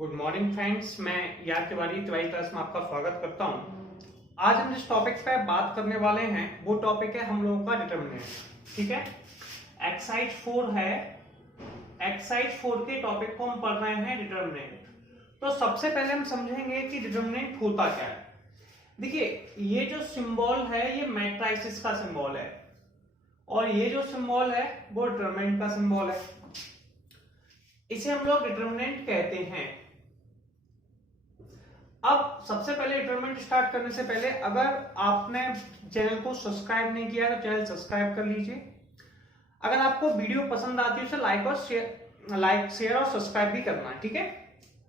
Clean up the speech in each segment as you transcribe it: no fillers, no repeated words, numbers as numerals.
Good morning friends, मैं यार Tiwari class में आपका स्वागत करता हूं। आज हम जिस टॉपिक पे बात करने वाले हैं वो टॉपिक है हम लोगों का डिटरमिनेंट। ठीक है, एक्सरसाइज 4 है। एक्सरसाइज 4 के टॉपिक को हम पढ़ रहे हैं डिटरमिनेंट। तो सबसे पहले हम समझेंगे कि डिटरमिनेंट होता क्या है। देखिए, ये जो सिंबल है ये मैट्रिसेस का सिंबल है और ये जो सिंबल है वो डिटरमिनेंट का सिंबल है। इसे हम लोग डिटरमिनेंट कहते हैं। अब सबसे पहले डिटरमिनेंट स्टार्ट करने से पहले अगर आपने चैनल को सब्सक्राइब नहीं किया तो चैनल सब्सक्राइब कर लीजिए। अगर आपको वीडियो पसंद आती है उसे लाइक शेयर और सब्सक्राइब भी करना है। ठीक है,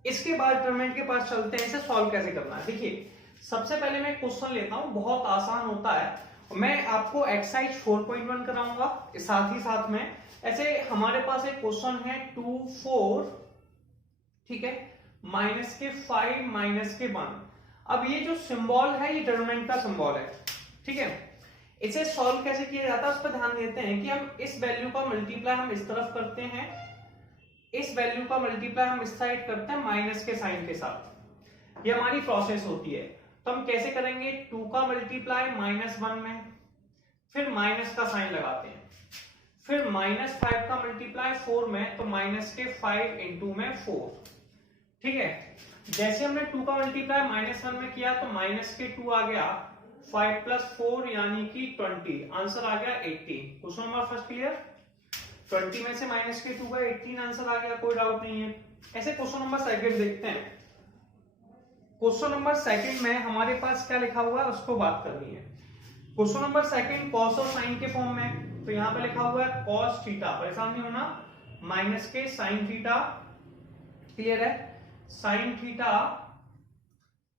इसके बाद डिटरमिनेंट के पास चलते हैं, इसे सॉल्व कैसे करना है। देखिए, सबसे पहले मैं क्वेश्चन लेता हूं, बहुत आसान होता है। मैं आपको एक्सरसाइज 4.1 कराऊंगा, साथ ही साथ में ऐसे हमारे पास एक क्वेश्चन है 2 4, ठीक है, माइनस के 5 माइनस के 1। अब ये जो सिंबल है ये डिटरमिनेंट का सिंबल है। ठीक है, इसे सॉल्व कैसे किया जाता है उस पर ध्यान देते हैं कि हम इस वैल्यू का मल्टीप्लाई हम इस तरफ करते हैं, इस वैल्यू का मल्टीप्लाई हम इस साइड करते हैं माइनस के साइन के साथ। ये हमारी प्रोसेस होती है। तो हम कैसे करेंगे, 2 का मल्टीप्लाई -1 में, फिर माइनस का साइन लगाते हैं, फिर -5 का मल्टीप्लाई 4 में, तो माइनस के 5 इंटू में 4। ठीक है, जैसे हमने 2 का मल्टीप्लाई -1 में किया तो माइनस के 2 आ गया, 5 + 4 यानी कि 20, आंसर आ गया 18। Question number first clear. 20 में से माइनस के 2 का 18 आंसर आ गया, कोई डाउट नहीं है। ऐसे क्वेश्चन नंबर सेकंड देखते हैं। क्वेश्चन नंबर सेकंड में हमारे पास क्या लिखा हुआ है उसको बात करनी है। क्वेश्चन नंबर सेकंड कॉस और साइन के फॉर्म में, तो यहाँ पे लिखा हुआ है कॉस थीटा, परेशान नहीं होना, माइनस के साइन थीटा, क्लियर है, साइन थीटा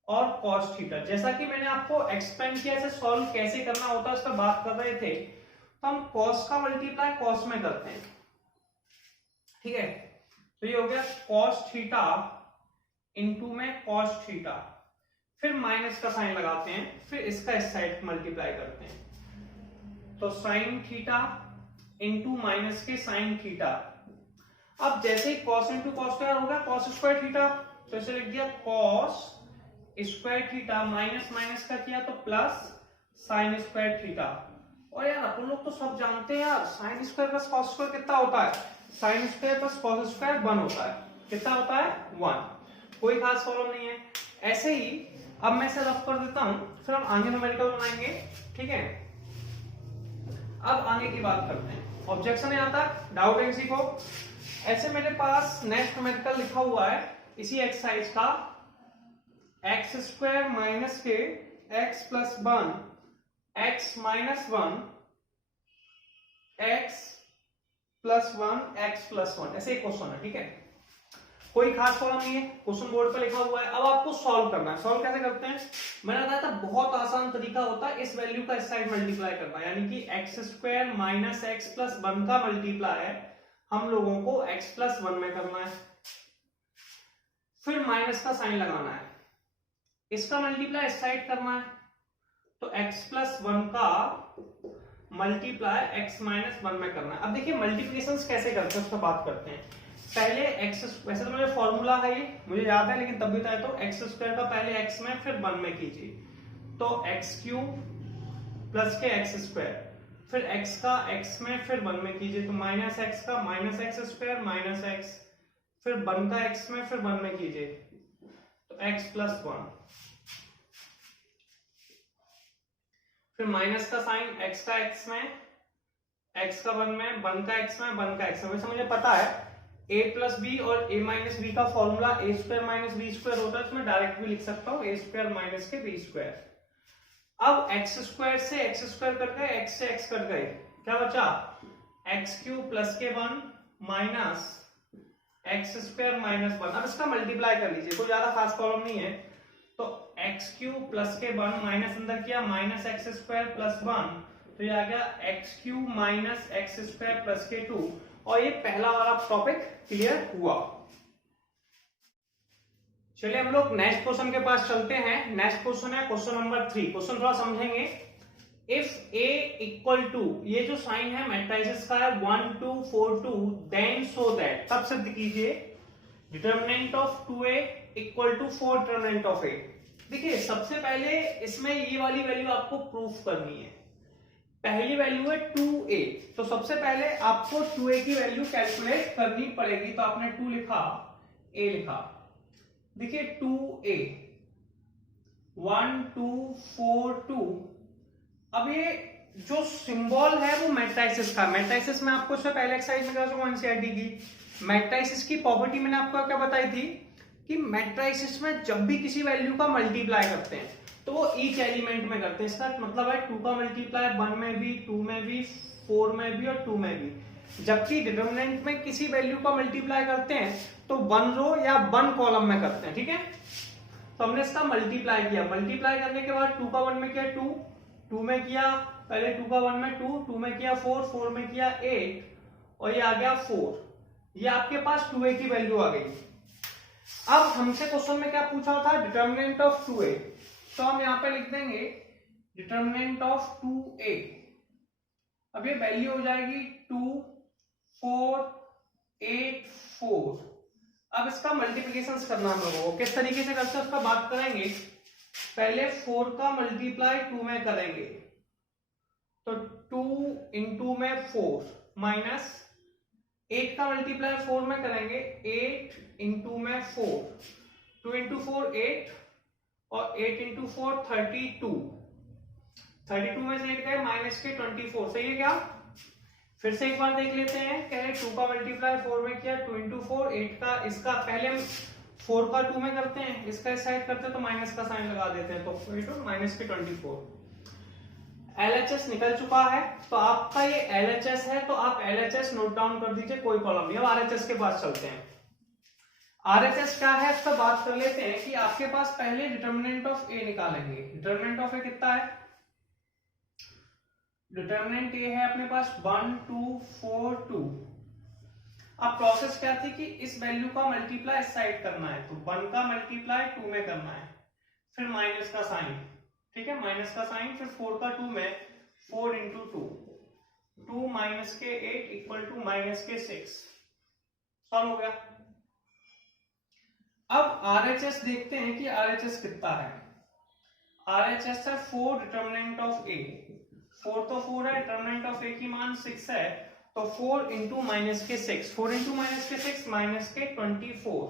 और कॉस थीटा। जैसा कि मैंने आपको एक्सप्लेन किया इसे सॉल्व कैसे करना होता है उस पर बात कर रहे थे। तो हम कॉस का मल्टीप्लाई कॉस में करते हैं। ठीक है, तो ये हो गया कॉस थीटा इंटू में कॉस थीटा, फिर माइनस का साइन लगाते हैं, फिर इसका इस साइड मल्टीप्लाई करते हैं, तो साइन थीटा इंटू माइनस के साइन थीटा। अब जैसे ही कॉस इंटू कॉस स्क्वायर होगा कॉस स्क्वायर थीटा, तो इसे लिख दिया cos square theta, minus minus का किया तो प्लस साइन स्क्वायर थीटा। और यार अपन लोग तो सब जानते हैं यार, sine square plus cos square कितना होता है, sine square plus cos square 1 होता है। कितना होता है, 1। कोई खास प्रॉब्लम नहीं है। ऐसे ही अब मैं इसे रफ कर देता हूं, फिर हम आगे न्यूमेरिकल बनाएंगे। ठीक है, अब आगे की बात करते हैं। ऑब्जेक्शन है यहाँ तक, डाउट है किसी को। ऐसे मेरे पास नेक्स्ट न्यूमेरिकल लिखा हुआ है इसी एक्सरसाइज का, x² माइनस के x + 1 x - 1 x + 1 x + 1, ऐसे एक क्वेश्चन है। ठीक है, कोई खास प्रॉब्लम नहीं है, क्वेश्चन बोर्ड पे लिखा हुआ है। अब आपको सॉल्व करना है। सॉल्व कैसे करते हैं, मैंने बताया था बहुत आसान तरीका होता है इस वैल्यू का इस साइड मल्टीप्लाई करना, यानी कि x² माइनस x + 1 का मल्टीप्लाई है हम लोगों को x + 1 में करना है, फिर माइनस का साइन लगाना है, इसका मल्टीप्लाई इस साइड करना है, तो x + 1 का मल्टीप्लाई x - 1 में करना है। अब देखिए मल्टीप्लिकेशंस कैसे करते हैं उस पर बात करते हैं। पहले x, वैसे तो मुझे फॉर्मूला है ये मुझे याद है, लेकिन तब भी बताया तो x² का पहले x में फिर 1 में कीजिए, तो x³ प्लस के x², फिर x का x में फिर 1 में कीजिए, तो माइनस x का -x² माइनस x, फिर 1 का x में फिर 1 में कीजिए, तो x + 1, फिर माइनस का साइन x का x में, x का 1 में, 1 का x में, 1 का x में। वैसे मुझे पता है a + b और a - b का फॉर्मूला a² - b² होता है, इसमें डायरेक्ट भी लिख सकता हूं a² माइनस के b²। अब x² से x² कट गए, x से x कट गए, क्या बचा, x³ प्लस के 1 माइनस x² माइनस 1। अब इसका मल्टीप्लाई कर लीजिए, कोई ज्यादा खास प्रॉब्लम नहीं है। तो x³ प्लस के 1 माइनस अंदर किया माइनस x² प्लस 1, तो ये आ गया x³ माइनस x² प्लस के 2। और ये पहला वाला टॉपिक क्लियर हुआ। चलिए हम लोग नेक्स्ट क्वेश्चन के पास चलते हैं। नेक्स्ट क्वेश्चन है क्वेश्चन नंबर 3। क्वेश्चन थोड़ा समझेंगे। इफ a इक्वल टू, ये जो साइन है मैट्रिसेस का है 1 2 4 2, देन सो दैट, तब सिद्ध कीजिए determinant of 2a equal to 4 determinant of a। देखिए सबसे पहले इसमें ये वाली वैल्यू आपको प्रूफ करनी है। पहली वैल्यू है 2a, तो सबसे पहले आपको 2a की वैल्यू कैलकुलेट करनी पड़ेगी। तो आपने 2 लिखा, a लिखा। देखिए 2a 1 2 4 2। अब ये जो सिंबल है वो मैट्रिसेस का, मैट्रिसेस में आपको उससे पहले एक्सरसाइज में करा चुका एनसीईआरटी की। मैट्रिसेस की प्रॉपर्टी मैंने आपको क्या बताई थी कि मैट्रिसेस में जब भी किसी वैल्यू का मल्टीप्लाई करते हैं तो वो ईच एलिमेंट में करते हैं। इसका मतलब है 2 का मल्टीप्लाई 1 में भी, 2 में भी, 4 में भी और 2 में भी। जबकि डिटरमिनेंट में किसी वैल्यू का मल्टीप्लाई करते हैं तो 1 रो या 1 कॉलम में करते हैं, ठीक है। तो हमने इसका मल्टीप्लाई किया, मल्टीप्लाई करने के बाद 2 का 1 में किया 2, 2 में किया पहले 2 का 1 में 2, 2 में किया 4, 4 में किया 8 और ये आ गया 4। ये आपके पास 2a की वैल्यू आ गई। अब हमसे क्वेश्चन में क्या पूछा था, डिटर्मिनेंट ऑफ 2a। तो हम यहाँ पे लिख देंगे डिटर्मिनेंट ऑफ 2a। अब ये वैल्यू हो जाएगी 2 4 8 4। अब इसका मल्टीप्लिकेशन करना हम लोगों को किस तरीके से करते हैं उसका बात करेंगे। पहले 4 का मल्टीप्लाई 2 में करेंगे तो 2 इंटू में 4 माइनस 8 का मल्टीप्लाई 4 में करेंगे 8 इंटू में 4, 2 इंटू 4 8 और 8 इंटू 4 32, 32 में से 8 गए माइनस के 24। सही है क्या? फिर से एक बार देख लेते हैं। कहे 2 का मल्टीप्लाई 4 में किया, 2 इंटू 4 8 का, इसका पहले हम 4 का 2 में करते हैं, इसका इस साइड करते हैं तो माइनस का साइन लगा देते हैं, तो माइनस के 24। LHS निकल चुका है तो आपका ये LHS है, तो आप LHS नोट डाउन कर दीजिए, कोई प्रॉब्लम नहीं। अब RHS के पास चलते हैं। RHS क्या है इसका बात कर लेते हैं कि आपके पास पहले डिटर्मिनेंट ऑफ A निकालेंगे। डिटर्मिनेंट ऑफ A कितना है? डिटर्मिनेंट A है अपने पास 1 2 4 2। अब प्रोसेस क्या थी कि इस वैल्यू का मल्टीप्लाई इस साइड करना है, तो 1 का मल्टीप्लाई 2 में करना है, फिर माइनस का साइन, ठीक है, माइनस का साइन, फिर 4 का 2 में 4 इंटू 2, 2 माइनस के 8 इक्वल टू माइनस के 6। सॉल्व हो गया। अब RHS देखते हैं कि RHS कितना है। RHS है 4 डिटर्मिनेंट ऑफ A। 4 तो 4 है, डिटर्मिनेंट ऑफ A की मान 6 है, तो 4 इंटू माइनस के 6, 4 इंटू माइनस के 6 माइनस के 24।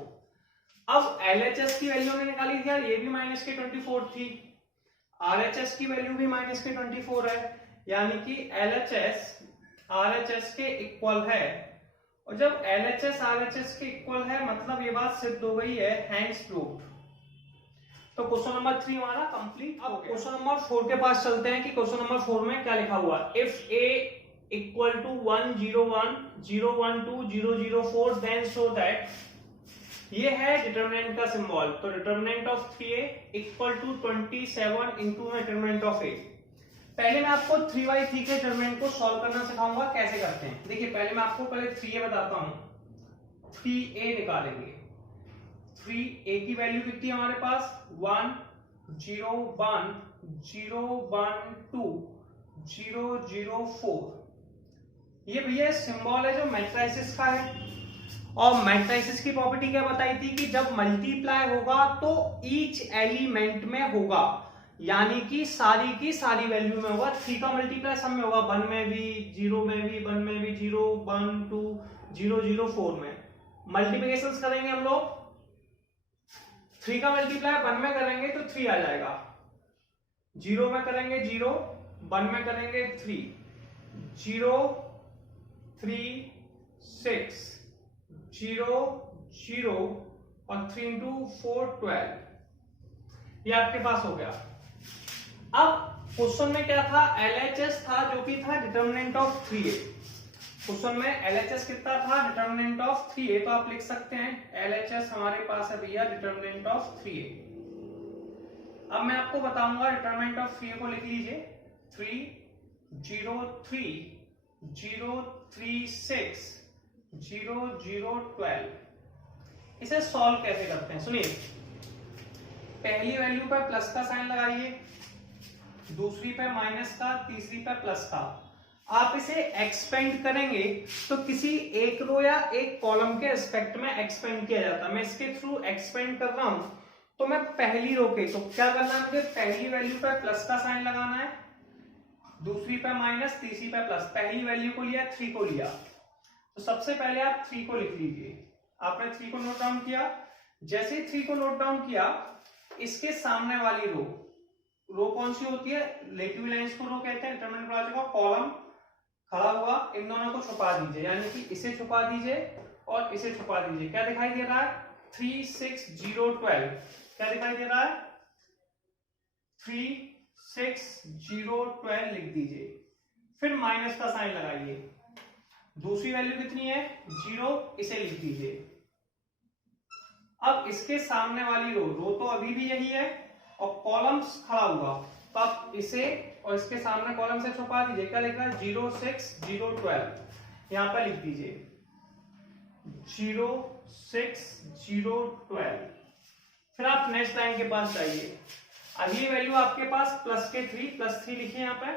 अब LHS की वैल्यू हमने निकाली थी, ये भी माइनस के 24 थी, RHS की वैल्यू भी माइनस के 24 है, यानी कि LHS RHS के इक्वल है। और जब LHS RHS के इक्वल है मतलब ये बात सिद्ध हो गई है, हैंस प्रूव्ड। तो क्वेश्चन नंबर 3 हमारा कंप्लीट हो गया। क्वेश्चन नंबर 4 के पास चलते हैं कि क्वेश्चन नंबर 4 में क्या लिखा हुआ है। If A equal to 1 0 1 0 1 2 0 0 4 then show that, ये है डिटर्मिनेंट का सिंबल। तो determinant of 3a equal to 27 into determinant of a। पहले मैं आपको 3/3 के डिटर्मिनेंट को सॉल्व करना सिखाऊंगा कैसे करते हैं। देखिए पहले मैं आपको पहले 3a बताता हूं। 3a निकालेंगे। 3a की वैल्यू कितनी है हमारे पास 1 0 1 0 1 2 0 0 4। ये भैया सिंबल है जो मैट्रिसेस का है। और मैट्रिसेस की प्रॉपर्टी क्या बताई थी कि जब मल्टीप्लाई होगा तो ईच एलिमेंट में होगा, यानी कि सारी की सारी वैल्यू में होगा। 3 का मल्टीप्लाई सब में होगा, 1 में भी, 0 में भी, 1 में भी, 0 1 2 0 0 4 में। मल्टीप्लिकेशन करेंगे हम लोग, 3 का मल्टीप्लाई 1 में करेंगे तो 3 आ जाएगा, 0 में करेंगे 0, 1 में करेंगे 3, 0 3 6 0 0 और 3 इंटू 4 12। ये आपके पास हो गया। अब क्वेश्चन में क्या था, LHS था जो कि था डिटर्मिनेंट ऑफ 3a। क्वेश्चन में LHS कितना था, डिटर्मिनेंट ऑफ 3a। तो आप लिख सकते हैं LHS हमारे पास है भैया डिटर्मिनेंट ऑफ 3a। अब मैं आपको बताऊंगा डिटर्मिनेंट ऑफ 3a को लिख लीजिए, 3 0 3 0 3 6 0 0 12। इसे सॉल्व कैसे करते हैं सुनिए। पहली वैल्यू पर प्लस का साइन लगाइए, दूसरी पे माइनस का, तीसरी पे प्लस का। आप इसे एक्सपेंड करेंगे तो किसी एक रो या एक कॉलम के रिस्पेक्ट में एक्सपेंड किया जाता है। मैं इसके थ्रू एक्सपेंड कर रहा हूं तो मैं पहली रो के, तो क्या करना है मुझे, पहली वैल्यू पे प्लस का साइन लगाना है, दूसरी पे माइनस, तीसरी पे प्लस। पहली वैल्यू को लिया, 3 को लिया, तो सबसे पहले आप 3 को लिख लीजिए। आपने 3 को नोट डाउन किया। जैसे ही 3 को नोट डाउन किया, इसके सामने वाली रो कौन सी होती है, रिलेटिव लाइंस को रो कहते हैं। डिटरमिनेंट को आ जाएगा कॉलम खड़ा हुआ, इन दोनों को छुपा दीजिए, यानी कि इसे छुपा दीजिए और इसे छुपा दीजिए। क्या दिखाई दे रहा है, 3 6 0 12। क्या दिखाई दे रहा है, 3 6 0 12 लिख दीजिए। फिर माइनस का साइन लगाइए। दूसरी वैल्यू कितनी है, 0, इसे लिख दीजिए। अब इसके सामने वाली रो तो अभी भी यही है और कॉलम्स खड़ा हुआ, तो आप इसे और इसके सामने कॉलम से छुपा दीजिए। क्या लिखा है, 0 6 0 12, यहां पर लिख दीजिए 0 6 0 12। फिर आप नेक्स्ट लाइन के पास जाइए। अगली वैल्यू आपके पास प्लस के 3 लिखिए, यहां पर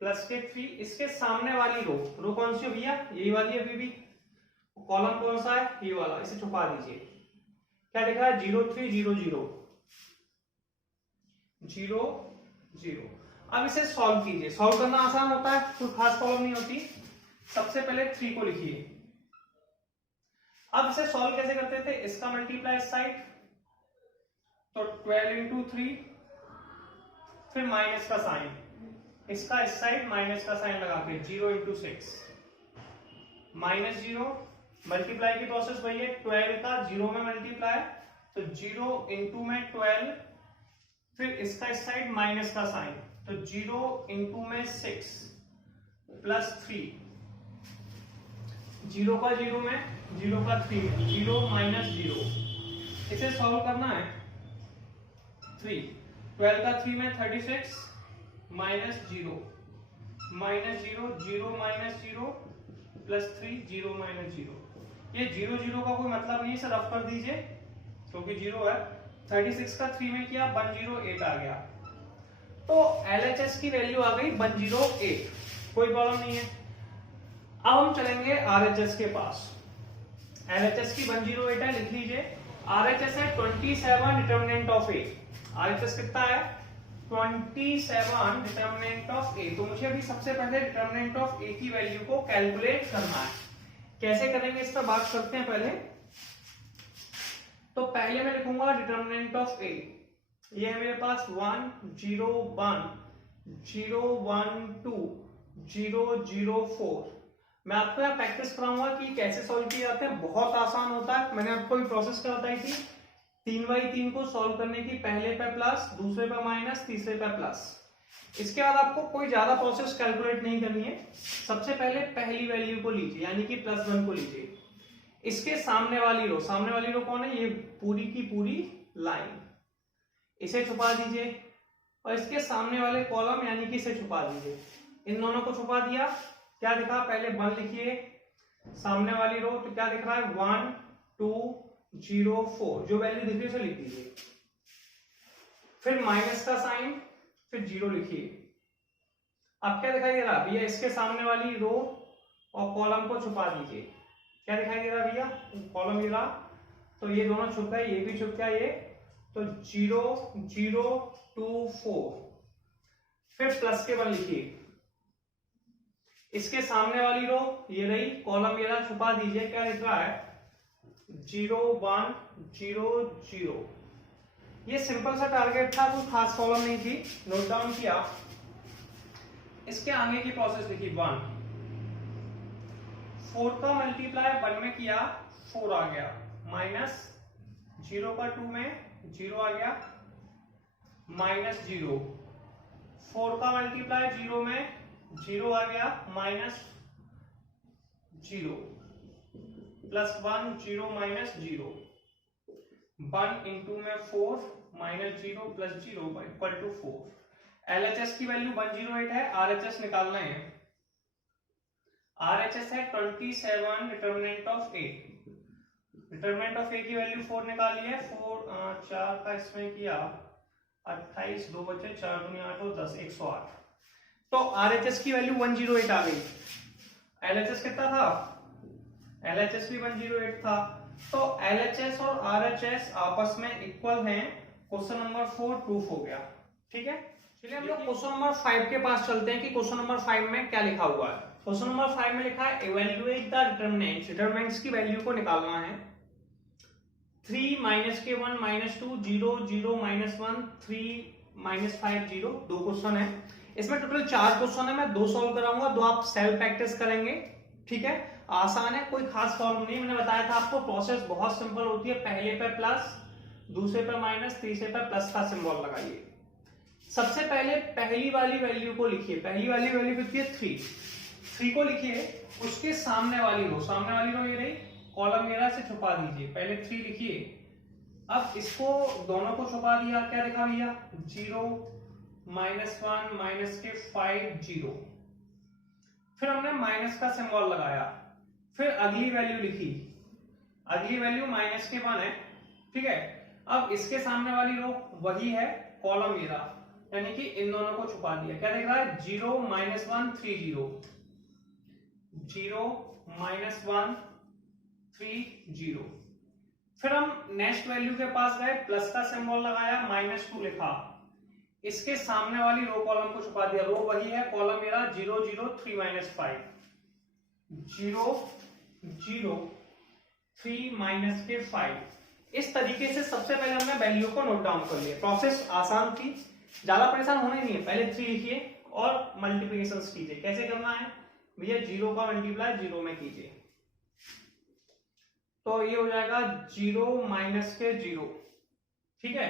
प्लस के 3। इसके सामने वाली रो कौन सी है भैया, यही वाली है। अभी भी कॉलम कौन सा है, ये वाला, इसे छुपा दीजिए। क्या लिखा है, 0 3 0 0 0 0। अब इसे सॉल्व कीजिए। सॉल्व करना आसान होता है, कोई खास प्रॉब्लम नहीं होती। सबसे पहले 3 को लिखिए। अब इसे सॉल्व कैसे करते थे, इसका मल्टीप्लाई इस साइड, तो 12 इंटू 3, फिर माइनस का साइन, इसका इस साइड माइनस का साइन लगा के 0 इंटू 6 माइनस 0। मल्टीप्लाई की प्रोसेस वही है, 12 का 0 में मल्टीप्लाई, तो 0 इंटू में 12, फिर इसका इस साइड माइनस का साइन, तो 0 इंटू में 6 प्लस 3, 0 का 0 में, 0 का 3, 0 माइनस 0। इसे सॉल्व करना है। 3 12 का 3 में 36 minus 0 minus 0, 0 minus 0 plus 3, 0 minus 0। ये 0 0 का कोई मतलब नहीं है, इसे रफ कर दीजिए क्योंकि 0 है। 36 का 3 में किया, 108 आ गया। तो LHS की वैल्यू आ गई 108, कोई प्रॉब्लम नहीं है। अब हम चलेंगे RHS के पास। LHS की 108 है, लिख लीजिए। RHS है 27 डिटरमिनेंट ऑफ A। RHS कितना है, 27 डिटरमिनेंट ऑफ A। तो मुझे अभी सबसे पहले डिटरमिनेंट ऑफ A की वैल्यू को कैलकुलेट करना है। कैसे करेंगे, इस पर बात करते हैं पहले। तो पहले मैं लिखूंगा डिटरमिनेंट ऑफ A। ये है मेरे पास 1 0 1 0 1 2 0 0 4। मैं आपको यहाँ प्रैक्टिस कराऊंगा कि कैसे सॉल्व किए जाते हैं। बहुत आसान होता है, मैंने आपको भी प्रोसेस क्या बताई थी। 3/3 को सॉल्व करने की, पहले पे प्लस, दूसरे पे माइनस, तीसरे पे प्लस। इसके बाद आपको कोई ज्यादा प्रोसेस कैलकुलेट नहीं करनी है। सबसे पहले पहली वैल्यू को लीजिए, यानी कि +1 को लीजिए। इसके सामने वाली रो कौन है, ये पूरी की पूरी लाइन, इसे छुपा दीजिए। और इसके सामने वाले कॉलम यानी कि इसे छुपा दीजिए। इन दोनों को छुपा दिया। क्या दिखा, पहले 1 लिखिए, सामने वाली रो, तो क्या दिख रहा है 1 2 0 4, जो वैल्यू दिख रही है उसे लिख दीजिए। फिर माइनस का साइन, फिर 0 लिखिए। अब क्या दिखाई दे रहा भैया, इसके सामने वाली रो और कॉलम को छुपा दीजिए। क्या दिखाई दे रहा भैया, कॉलम ये रहा, तो ये दोनों छुप गए, ये भी छुप गया ये, तो 0 0 2 4। फिर प्लस के 1 लिखिए। इसके सामने वाली रो ये रही, कॉलम ये रहा, छुपा दीजिए। क्या लिख रहा है 0 1 0 0। ये सिंपल सा टारगेट था, कोई खास प्रॉब्लम नहीं थी। नोट डाउन किया। इसके आगे की प्रोसेस लिखी 1 4 का मल्टीप्लाई 1 में किया, 4 आ गया, माइनस 0 का 2 में 0 आ गया, माइनस 0। 4 का मल्टीप्लाई 0 में 0 आ गया, माइनस 0 प्लस 1 0 माइनस 0। 1 इंटू में 4 minus 0 plus 0 equal to 4। LHS की वैल्यू 108 है, RHS निकालना है। RHS है 27 determinant of A। Determinant of A की वैल्यू 4 निकाली है। 4 का इसमें किया 28, 2 बचे, 4 दूनी 8 और 10, 108। तो RHS की वैल्यू 108 आ गई। LHS कितना था? LHS भी 108 था। तो LHS और RHS आपस में इक्वल हैं। क्वेश्चन नंबर 4 प्रूफ हो गया। ठीक है, चलिए हम लोग क्वेश्चन नंबर 5 के पास चलते हैं कि क्वेश्चन नंबर 5 में क्या लिखा हुआ है। क्वेश्चन नंबर 5 में लिखा है इवैल्यूएट द डिटरमिनेंट्स। डिटरमिनेंट्स की वैल्यू को निकालना है। 3 -k1 -2 0 0 -1 3 -5 0। दो क्वेश्चन है इसमें, टोटल 4 क्वेश्चन है। मैं 2 सॉल्व कराऊंगा, 2 आप सेल्फ प्रैक्टिस करेंगे। ठीक है, आसान है, कोई खास फॉर्म नहीं। मैंने बताया था आपको प्रोसेस बहुत सिंपल होती है। पहले पे प्लस, दूसरे पे माइनस, तीसरे पे प्लस का सिंबल लगाइए। सबसे पहले पहली वाली वैल्यू को लिखिए। पहली वाली वैल्यू कितनी है? 3 को लिखिए। उसके सामने वाली रो ये रही, कॉलम मेरा से छुपा दीजिए। पहले 3 लिखिए। अब इसको दोनों को छुपा दिया, क्या लिखा भैया? 0 -1 -5 0। फिर हमने माइनस का सिंबल लगाया। फिर अगली वैल्यू लिखी। अगली वैल्यू -k1 है। ठीक है, अब इसके सामने वाली रो वही है, कॉलम मेरा, यानी कि इन दोनों को छुपा दिया। क्या दिख रहा है? 0 -1 3 0 0 -1 3 0। फिर हम नेक्स्ट वैल्यू के पास गए, प्लस का सिंबल लगाया, -2 लिखा। इसके सामने वाली रो कॉलम को छुपा दिया। रो वही है, कॉलम मेरा 0 0 3 -5 0 0 3 -5। इस तरीके से सबसे पहले हमने वैल्यू को नोट डाउन कर लिया। प्रोसेस आसान थी, ज्यादा परेशान होने नहीं है। पहले 3 लिखिए और मल्टीप्लिकेशन कीजिए। कैसे करना है भैया? 0 का मल्टीप्लाई 0 में कीजिए, तो ये हो जाएगा 0 -0। ठीक है,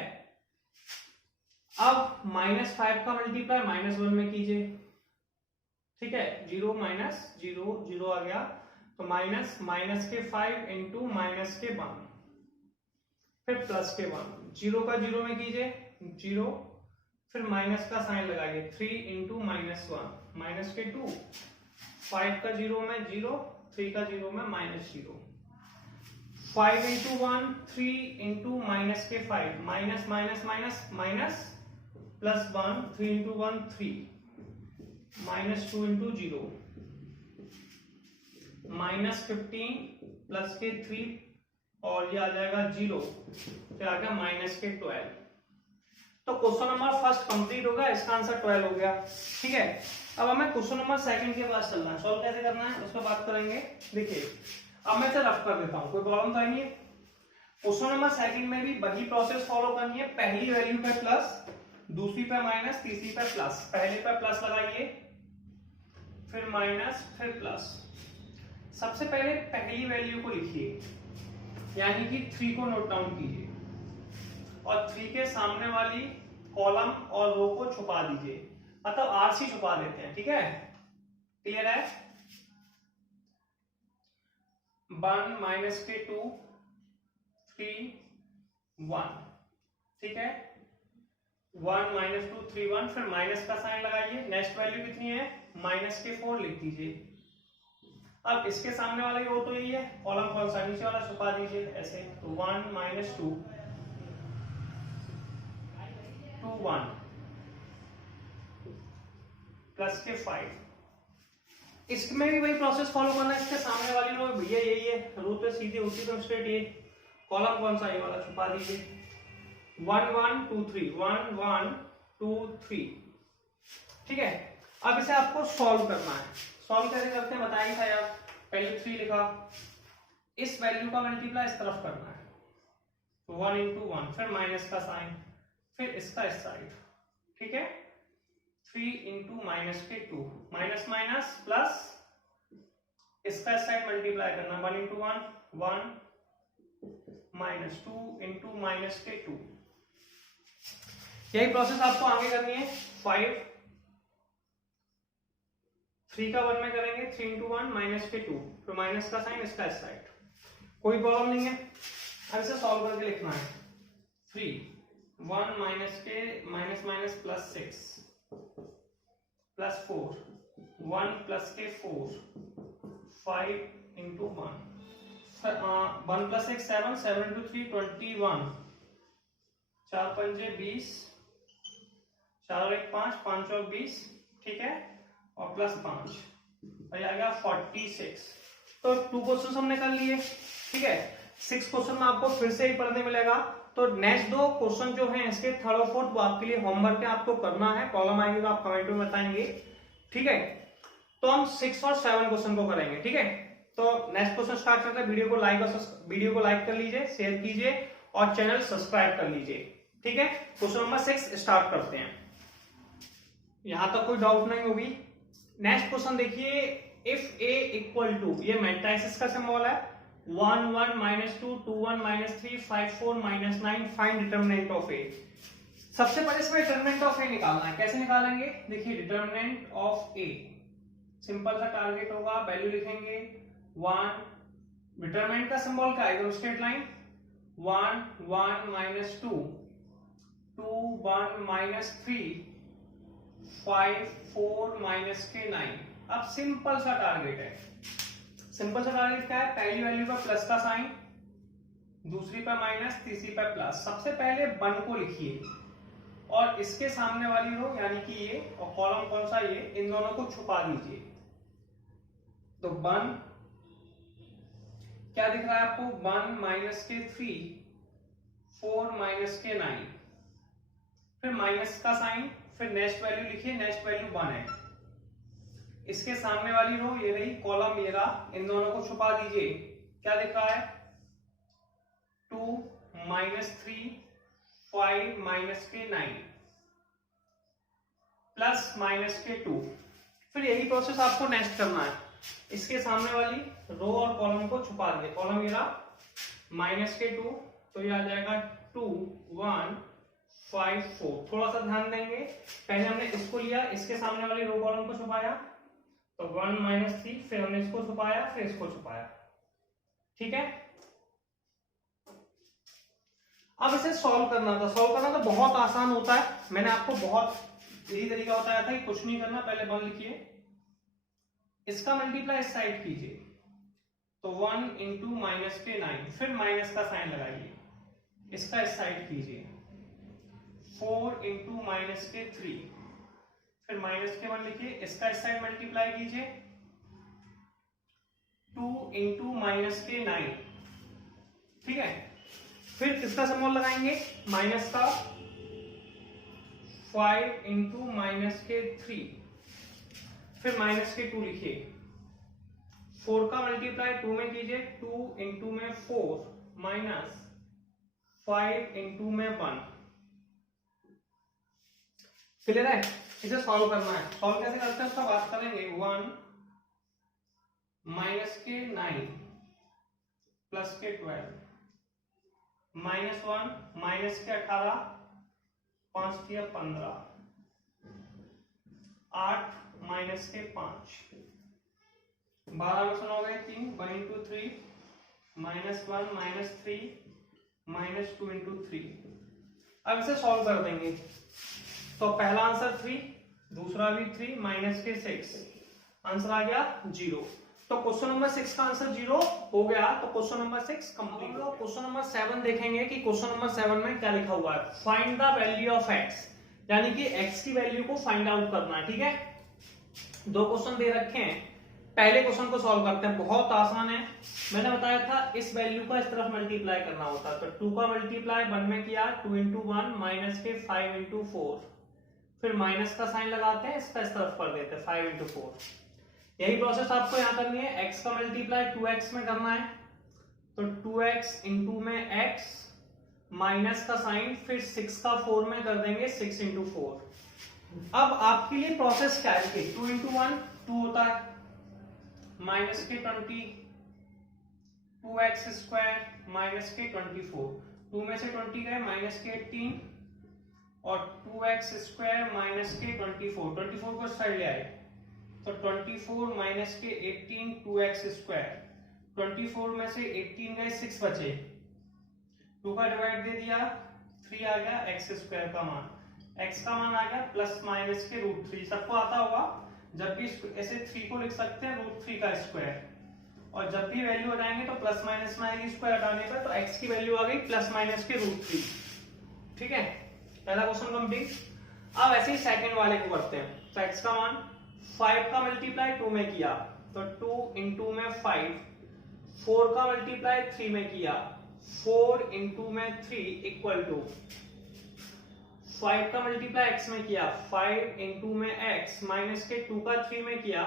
अब -5 का मल्टीप्लाई -1 में कीजिए। ठीक है, 0 -0 0 आ गया, तो -5 इंटू -1 फिर +1। 0 का 0 में कीजिए 0, फिर माइनस का साइन लगाइए। 3 इंटू -1 -2। 5 का 0 में 0, 3 का 0 में -0। 5 into 1 3 into -5 minus minus minus minus +1 3 into 1 3 -2 into 0 -15 +3 और ये आ जाएगा 0, फिर आ गया -12। तो क्वेश्चन नंबर फर्स्ट कंप्लीट हो गया, इसका आंसर 12 हो गया। ठीक है, अब हमें क्वेश्चन नंबर सेकंड के पास चलना है। सॉल्व कैसे करना है उस पर बात करेंगे। देखिए, अब मैं इसे रफ कर देता हूं, कोई प्रॉब्लम तो नहीं है। क्वेश्चन नंबर सेकंड में भी वही प्रोसेस फॉलो करनी है। पहली वैल्यू पे प्लस, दूसरी पे माइनस, तीसरी पे प्लस। पहले पे प्लस लगाइए, फिर माइनस, फिर प्लस। सबसे पहले पहली वैल्यू को लिखिए, यानी कि 3 को नोट डाउन कीजिए और 3 के सामने वाली कॉलम और रो को छुपा दीजिए, मतलब आरसी छुपा देते हैं। ठीक है, क्लियर है? 1 -k2 3 1। ठीक है, 1 -2 3 1, फिर माइनस का साइन लगाइए। नेक्स्ट वैल्यू कितनी है? -k4 लिख दीजिए। अब इसके सामने वाला रो तो यही है, कॉलम कौन सा? नीचे वाला छुपा दीजिए ऐसे। तो 1 -2 2 1 +5। इसमें भी वही प्रोसेस फॉलो करना है। इसके सामने वाली रो भैया यही है, रो तो सीधी होती तो स्ट्रेट ये, कॉलम कौन सा? ये वाला छुपा दीजिए। 1 1 2 3 1 1 2 3। ठीक है, अब इसे आपको सॉल्व करना है। सॉल्व कैसे करते हैं बताइए था यार। पहले 3 लिखा, इस वैल्यू का मल्टीप्लाई इस तरफ करना है, तो 1 इंटू 1, फिर माइनस का साइन, फिर इसका इस साइड। ठीक है, 3 into -k2 minus minus plus, इसका इस साइड मल्टीप्लाई करना। 1 इंटू 1 1 -2 इंटू -k2। यही प्रोसेस आपको आगे करनी है। 5 3 का 1 में करेंगे, 3 इंटू 1 -k2, फिर माइनस का साइन, इसका इस साइड। कोई प्रॉब्लम नहीं है। अब इसे सॉल्व करके लिखना है। 3 1 -k -6 +4 1 +k4 5 इंटू 1 1 + 6 7 7 इंटू 3 21 4 पंजे 20 4 और 1 5 5 और 20। ठीक है, और प्लस 5 और आ गया 46। तो 2 क्वेश्चन हमने कर लिए, ठीक है। 6 क्वेश्चन में आपको फिर से ही पढ़ने मिलेगा। तो नेक्स्ट 2 क्वेश्चन जो हैं इसके थर्ड और फोर्थ वो आपके लिए होमवर्क है, आपको करना है। प्रॉब्लम आएगी तो आप कमेंट में बताएंगे, ठीक है। तो हम 6 और 7 क्वेश्चन को करेंगे, ठीक है। तो नेक्स्ट क्वेश्चन स्टार्ट करते हैं। वीडियो को लाइक कर लीजिए, शेयर कीजिए और चैनल सब्सक्राइब कर लीजिए, ठीक है। क्वेश्चन नंबर 6 स्टार्ट करते हैं। यहां तक कोई डाउट नहीं होगी। नेक्स्ट क्वेश्चन देखिए, इफ a इक्वल टू, ये मैट्रिसेस का सिंबल है, 1 1 -2 2 1 -3 5 4 -9, फाइंड डिटरमिनेंट ऑफ a। सबसे पहले इसमें डिटरमिनेंट ऑफ a निकालना है। कैसे निकालेंगे, देखिए डिटरमिनेंट ऑफ a, सिंपल सा टारगेट होगा, वैल्यू लिखेंगे 1, डिटरमिनेंट का सिंबल क्या है, स्ट्रेट लाइन, 1 1 -2 2 1 -3 5 4 -9। अब सिंपल सा टारगेट है। सिंपल सा टारगेट क्या है, पहली वैल्यू पर प्लस का साइन, दूसरी पर माइनस, तीसरी पर प्लस। सबसे पहले 1 को लिखिए और इसके सामने वाली रो यानी कि ये, और कॉलम कौन सा ये, इन दोनों को छुपा दीजिए। तो 1 क्या दिख रहा है आपको, 1 -3 4 -9, फिर माइनस का साइन, फिर नेक्स्ट वैल्यू लिखिए, नेक्स्ट वैल्यू 1 है। इसके सामने वाली रो ये रही, कॉलम ये रहा, इन दोनों को छुपा दीजिए। क्या दिख रहा है, 2 -3 5 -9 प्लस -2। फिर यही प्रोसेस आपको नेक्स्ट करना है। इसके सामने वाली रो और कॉलम को छुपा दीजिए। कॉलम ये रहा -2, तो ये आ जाएगा 2 1 5 4। थोड़ा सा ध्यान देंगे, पहले हमने इसको लिया, इसके सामने वाली रो कॉलम को छुपाया, तो 1 -3, फिर हमने इसको छुपाया, फिर इसको छुपाया, ठीक है। अब इसे सॉल्व करना था। सॉल्व करना तो बहुत आसान होता है, मैंने आपको बहुत यही तरीका बताया था कि कुछ नहीं करना, पहले 1 लिखिए, इसका मल्टीप्लाई इस साइड कीजिए, तो 1 × -9, फिर माइनस का साइन लगाइए, इसका इस साइड कीजिए, 4 × -3, फिर -1 लिखिए, इसका इस साइड मल्टीप्लाई कीजिए, 2 × -9, ठीक है। फिर किसका सिंबल लगाएंगे, माइनस का, 5 × -3, फिर -2 लिखिए, 4 का मल्टीप्लाई 2 में कीजिए, 2 × 4 माइनस 5 × 1। क्लियर है, इसे सॉल्व करना है। सॉल्व कैसे करते हैं उसका बात करेंगे। 1 -9 +12 -1 -18 5 × 15 8 -5 12 में सुनो गए 3 1 × 3 -1 -3 -2 × 3। अब इसे सॉल्व कर देंगे। तो पहला आंसर 3, दूसरा भी 3 -6, आंसर आ गया 0। तो क्वेश्चन नंबर 6 का आंसर 0 हो गया। तो क्वेश्चन नंबर 6 कंप्लीट। हम लोग क्वेश्चन नंबर 7 देखेंगे कि क्वेश्चन नंबर 7 में क्या लिखा हुआ है। Find the value of x, यानी कि x की वैल्यू को फाइंड आउट करना है, ठीक है। 2 क्वेश्चन दे रखे हैं, पहले क्वेश्चन को सॉल्व करते हैं। बहुत आसान है, मैंने बताया था इस वैल्यू का इस तरफ मल्टीप्लाई करना होता है। तो 2 का मल्टीप्लाई 1 में किया, 2 × 1 -5 × 4, फिर माइनस का साइन लगाते हैं, इसका इस तरफ कर देते हैं 5 × 4। यही प्रोसेस आपको यहाँ करनी है। x का मल्टीप्लाई 2x में करना है, तो 2x × में x माइनस का साइन, फिर 6 का 4 में कर देंगे 6 × 4। अब आपके लिए प्रोसेस क्या है, 2 × 1 2 होता है, -20 2x² -24, 2 में से 20 गए -18 और 2x² -24, 24 को साइड ले आए, तो 24 -18 2x², 24 में से 18 गए 6 बचे, 2 का डिवाइड दे दिया, 3 आ गया x² का मान, x का मान आ गया +- सबको आता होगा। जब भी ऐसे 3 को लिख सकते हैं √3 का स्क्वायर, और जब भी वैल्यू हटाएंगे तो प्लस माइनस में आएगी स्क्वायर हटाने पर, तो x की वैल्यू आ गई ±√3, ठीक है। पहला क्वेश्चन कंप्लीट। अब ऐसे ही सेकंड वाले को करते हैं। तो x का मान 5 का मल्टीप्लाई 2 में किया तो 2 इंटू में 5, 4 का मल्टीप्लाई 3 में किया, 4 इंटू में 3 इक्वल टू 5 का मल्टीप्लाई x में किया, 5 इंटू में x माइनस के 2 का 3 में किया,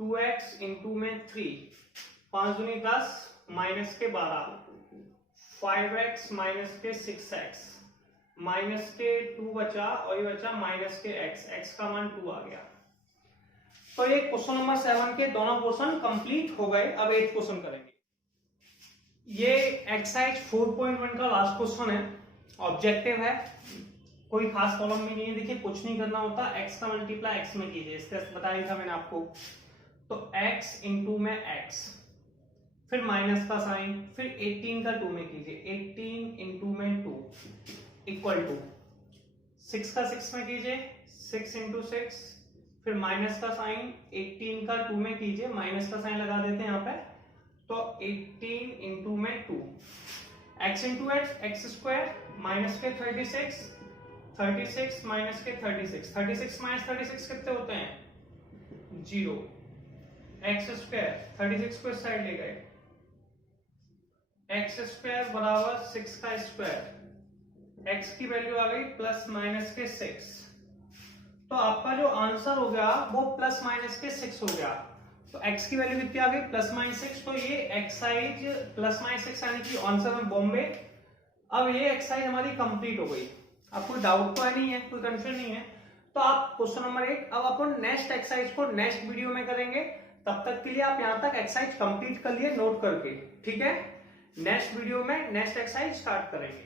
2x इंटू में 3, 5 दूनी 10 माइनस के 12, 5x माइनस के 6x माइनस के 2 बचा और ये बचा माइनस के x का मान 2 आ गया। तो ये क्वेश्चन नंबर 7 के दोनों क्वेश्चन कंप्लीट हो गए। अब 8 क्वेश्चन करेंगे। ये एक्सरसाइज 4.1 का लास्ट क्वेश्चन है, ऑब्जेक्टिव है, कोई खास प्रॉब्लम भी नहीं है। देखिए कुछ नहीं करना होता, x का मल्टीप्लाई x में कीजिए, इसका बताया था मैंने आपको। तो x इंटू में x, फिर माइनस का साइन, फिर 18 का 2 में कीजिए, 18 इंटू में 2 इक्वल टू 6 का 6 में कीजिए, 6 इंटू 6, फिर माइनस का साइन 18 का 2 में कीजिए, माइनस का साइन लगा देते हैं यहाँ पे। तो 18 इंटू में 2, x into x square minus के 36, 36 माइनस के 36, 36 माइनस 36 कितने होते हैं? 0। एक्स स्क्वायर 36 को इस साइड ले गए, एक्स स्क्वायर बराबर 6 का स्क्वायर, x की वैल्यू आ गई प्लस माइनस के 6। तो आपका जो आंसर हो गया वो प्लस माइनस के 6 हो गया। तो x की वैल्यू कितनी आ गई? Plus minus 6। तो ये एक्सरसाइज प्लस माइनस 6 आने की आंसर में बॉम्बे। अब ये एक्सरसाइज हमारी कंप्लीट हो गई। अब कोई डाउट तो नहीं है, कोई कंफ्यूजन नहीं है। तो आप क्वेश्चन नंबर 1 अब अपन नेक्स्ट एक्सरसाइज को नेक्स्ट वीडियो में करेंगे। तब तक के लिए आप यहाँ तक एक्सरसाइज कंप्लीट कर लिए नोट करके, ठीक है? नेक्स्ट वीडियो में नेक्स्ट एक्सरसाइज स्टार्ट करेंगे।